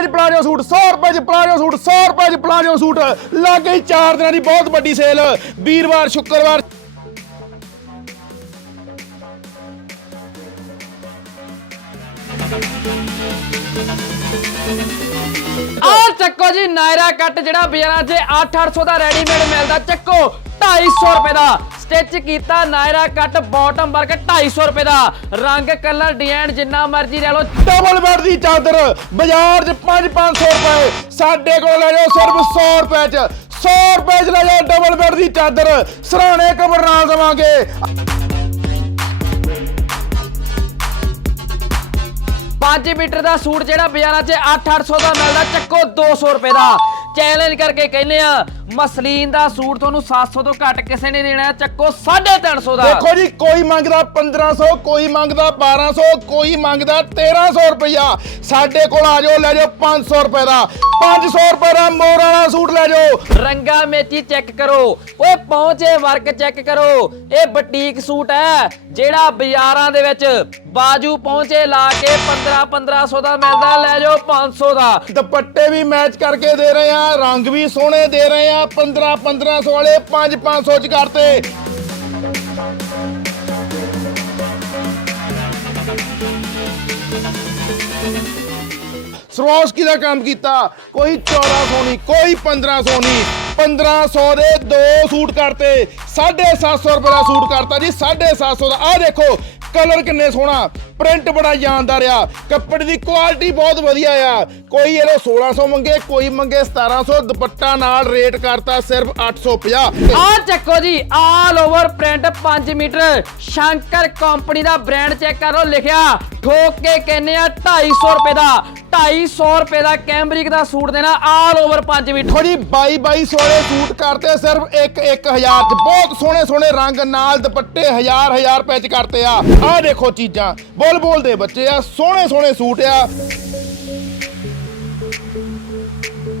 ਰੁਪਏ 'ਚ palazzo suit 100 ਰੁਪਏ 'ਚ ਪਲਾਜੋ ਸੂਟ 100 ਰੁਪਏ 'ਚ ਪਲਾਜੋ ਸੂਟ। ਲੱਗ ਗਈ 4 ਦਿਨਾਂ ਦੀ ਬਹੁਤ ਵੱਡੀ ਸੇਲ ਵੀਰਵਾਰ, ਸ਼ੁੱਕਰਵਾਰ। ਆਹ ਚੱਕੋ ਜੀ, ਨਾਇਰਾ ਕੱਟ ਜਿਹੜਾ ਬਾਜ਼ਾਰਾਂ 'ਚ 8-800 ਦਾ ਰੈਡੀਮੇਡ ਮਿਲਦਾ। ਚੱਕੋ 250 ਰੁਪਏ ਦਾ। ਸਟਿਚ ਕੀਤਾ ਨਾਇਰਾ ਕੱਟ ਬਾਟਮ ਵਰਕ 250 ਰੁਪਏ ਦਾ। ਰੰਗ ਕਲਰ ਡਿਜ਼ਾਈਨ ਜਿੰਨਾ ਮਰਜ਼ੀ ਲੈ ਲਓ। ਡਬਲ ਬੈੱਡ ਦੀ ਚਾਦਰ ਬਾਜ਼ਾਰ 'ਚ 5-500 ਰੁਪਏ। ਸਾਡੇ ਕੋਲ ਲੈ ਜਾਓ ਸਿਰਫ 100 ਰੁਪਏ 'ਚ। 100 ਰੁਪਏ 'ਚ ਲੈ ਜਾਓ ਡਬਲ ਬੈੱਡ ਦੀ ਚਾਦਰ। ਸਰਾਣੇ ਕਬਰ ਨਾਲ ਦੇਵਾਂਗੇ 5 ਮੀਟਰ ਦਾ ਸੂਟ ਜਿਹੜਾ ਬਾਜ਼ਾਰਾਂ 'ਚ 8-800 ਦਾ ਮਿਲਦਾ ਚੱਕੋ 200 ਰੁਪਏ ਦਾ। ਚੈਲੰਜ ਕਰਕੇ ਕਹਿੰਦੇ ਆ ਮਸਲੀਨ ਦਾ ਸੂਟ ਤੁਹਾਨੂੰ 700 ਤੋਂ ਘੱਟ ਕਿਸੇ ਨੇ ਦੇਣਾ ਚੱਕੋ 350 ਦਾ। ਦੇਖੋ ਜੀ ਕੋਈ ਮੰਗਦਾ 1500 ਕੋਈ ਮੰਗਦਾ 1200 ਕੋਈ ਮੰਗਦਾ 1300 ਰੁਪਇਆ ਸਾਡੇ ਕੋਲ ਆ ਜਾਓ ਲੈ ਜਾਓ 500 ਰੁਪਏ ਦਾ। 500 ਰੁਪਏ ਦਾ ਮੋਰ ਵਾਲਾ ਸੂਟ ਲੈ ਜਾਓ। ਰੰਗਾ ਮੇਚੀ ਚੈੱਕ ਕਰੋ। ਓਏ ਪਹੁੰਚੇ ਵਰਕ ਚੈੱਕ ਕਰੋ। ਇਹ ਬੁਟੀਕ ਸੂਟ ਹੈ ਜਿਹੜਾ ਬਾਜ਼ਾਰਾਂ ਦੇ ਵਿੱਚ ਬਾਜੂ ਪਹੁੰਚੇ ਲਾ ਕੇ 15 1500 ਦਾ ਮਿਲਦਾ। ਲੈ ਜਾਓ 500 ਦਾ। ਦੁਪੱਟੇ ਵੀ ਮੈਚ ਕਰਕੇ ਦੇ ਰਹੇ ਆ ਰੰਗ ਵੀ ਸੋਹਣੇ ਦੇ ਰਹੇ ਆ 15 1500 ਵਾਲੇ 5 500 ਚ ਕਰਤੇ ਸਰੋਸਕੀ ਦਾ ਕੰਮ ਕੀਤਾ। ਕੋਈ 1400 ਨਹੀਂ, ਕੋਈ 1500 ਨਹੀਂ। 1500 ਦੇ ਦੋ ਸੂਟ ਕਰਤੇ। 750 ਰੁਪਏ ਦਾ ਸੂਟ ਕਰਤਾ ਜੀ 750 ਦਾ। ਆਹ ਦੇਖੋ ਕਲਰ ਕਿੰਨੇ ਸੋਹਣਾ ਪ੍ਰਿੰਟ ਬੜਾ ਜਾਨਦਾਰ ਆ, ਕੱਪੜੇ ਦੀ ਕੁਆਲਿਟੀ ਬਹੁਤ ਵਧੀਆ ਆ। ਕੋਈ ਇਹਦੇ 1600 ਮੰਗੇ, ਕੋਈ ਮੰਗੇ 1700 ਦੁਪੱਟਾ ਨਾਲ ਰੇਟ ਕਰਤਾ ਸਿਰਫ 850 ਆ ਚੱਕੋ ਜੀ all over print 5 metre. Shankar company ਦਾ ਬ੍ਰਾਂਡ ਚੈੱਕ ਕਰੋ, ਲਿਖਿਆ, ਠੋਕ ਕੇ ਕਹਿੰਨੇ ਆ 250 ਰੁਪਏ ਦਾ। 250 ਰੁਪਏ ਦਾ ਕੈਂਬਰਿਕ ਦਾ ਸੂਟ ਦੇਣਾ ਆਲ ਓਵਰ 5 ਮੀਟਰ ਜੀ 22 2200 ਦੇ ਸੂਟ ਕਰਤੇ ਸਿਰਫ 1 1000 ਚ। ਬਹੁਤ ਸੋਹਣੇ ਸੋਹਣੇ ਰੰਗ ਨਾਲ ਦੁਪੱਟੇ ਹਜ਼ਾਰ ਹਜ਼ਾਰ ਰੁਪਏ ਚ ਕਰਤੇ ਆ। ਆਹ ਦੇਖੋ ਚੀਜ਼ਾਂ। ਬੋਲ ਬੋਲ ਦੇ ਬੱਚੇ ਆ। ਸੋਹਣੇ ਸੋਹਣੇ ਸੂਟ ਆ।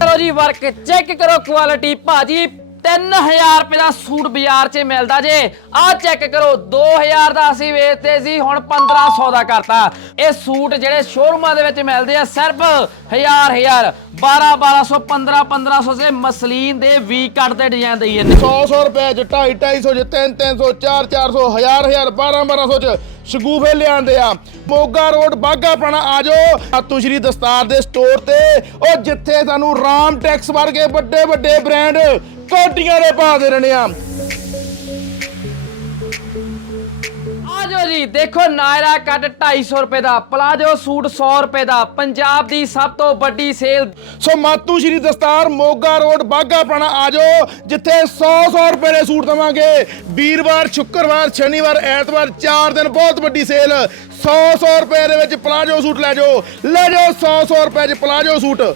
ਕਰੋ ਜੀ ਵਰਕ ਚੈੱਕ ਕਰੋ ਕੁਆਲਿਟੀ ਭਾਜੀ 3000 ਰੁਪਏ ਦਾ ਸੂਟ ਬਾਜ਼ਾਰ 'ਚ ਮਿਲਦਾ ਜੇ। ਆਹ ਚੈੱਕ ਕਰੋ 2000 ਦਾ ਅਸੀਂ ਵੇਚਦੇ ਸੀ, ਹੁਣ 1500 ਦਾ ਕਰਤਾ। ਇਹ ਸੂਟ ਜਿਹੜੇ ਸ਼ੋਰੂਮਾਂ ਦੇ ਵਿੱਚ ਮਿਲਦੇ ਆ, ਸਿਰਫ 1000 1000 12 1200 15 1500 ਸੇ ਮਸਲੀਨ ਦੇ ਵੀ ਕੱਟ ਦੇ ਡਿਜ਼ਾਈਨ ਦਈ ਜਾਂਦੇ 100 100 ਰੁਪਏ ਚ 250 250 ਚ 3 300 4 400 1000 1000 12 1200 ਚ ਸ਼ਗੂਫੇ ਲਿਆਂਦੇ ਆ। ਮੋਗਾ ਰੋਡ ਬਾਗਾ ਪਾਣਾ ਆ ਜਾਓ। ਆਤੂ ਸ਼੍ਰੀ ਦਸਤਾਰ ਦੇ ਸਟੋਰ ਤੇ, ਉਹ ਜਿੱਥੇ ਤੁਹਾਨੂੰ ਰਾਮ ਟੈਕਸ ਵਰਗੇ ਵੱਡੇ ਵੱਡੇ ਬ੍ਰਾਂਡ ਕੋਟੀਆਂ ਦੇ ਪਾ ਦੇ ਰਹੇ ਆ। ਆਜੋ ਜੀ ਦੇਖੋ ਨਾਇਰਾ ਕੱਟ 250 ਰੁਪਏ ਦਾ ਪਲਾਜੋ ਸੂਟ 100 ਰੁਪਏ ਦਾ ਪੰਜਾਬ ਦੀ ਸਭ ਤੋਂ ਵੱਡੀ ਸੇਲ। ਸੋ ਮਾਤੂ ਸ਼੍ਰੀ ਦਸਤਾਰ ਮੋਗਾ ਰੋਡ ਬਾਗਾ ਪੁਰਾਣਾ ਆ ਜਾਓ ਜਿੱਥੇ 100 100 ਰੁਪਏ ਦੇ ਸੂਟ ਦਵਾਂਗੇ। ਵੀਰਵਾਰ ਸ਼ੁੱਕਰਵਾਰ ਸ਼ਨੀਵਾਰ ਐਤਵਾਰ 4 ਦਿਨ ਬਹੁਤ ਵੱਡੀ ਸੇਲ। 100 100 ਰੁਪਏ ਦੇ ਵਿੱਚ ਪਲਾਜੋ ਸੂਟ ਲੈ ਜਾਓ। ਲੈ ਜਾਓ 100 100 ਰੁਪਏ 'ਚ ਪਲਾਜੋ ਸੂਟ।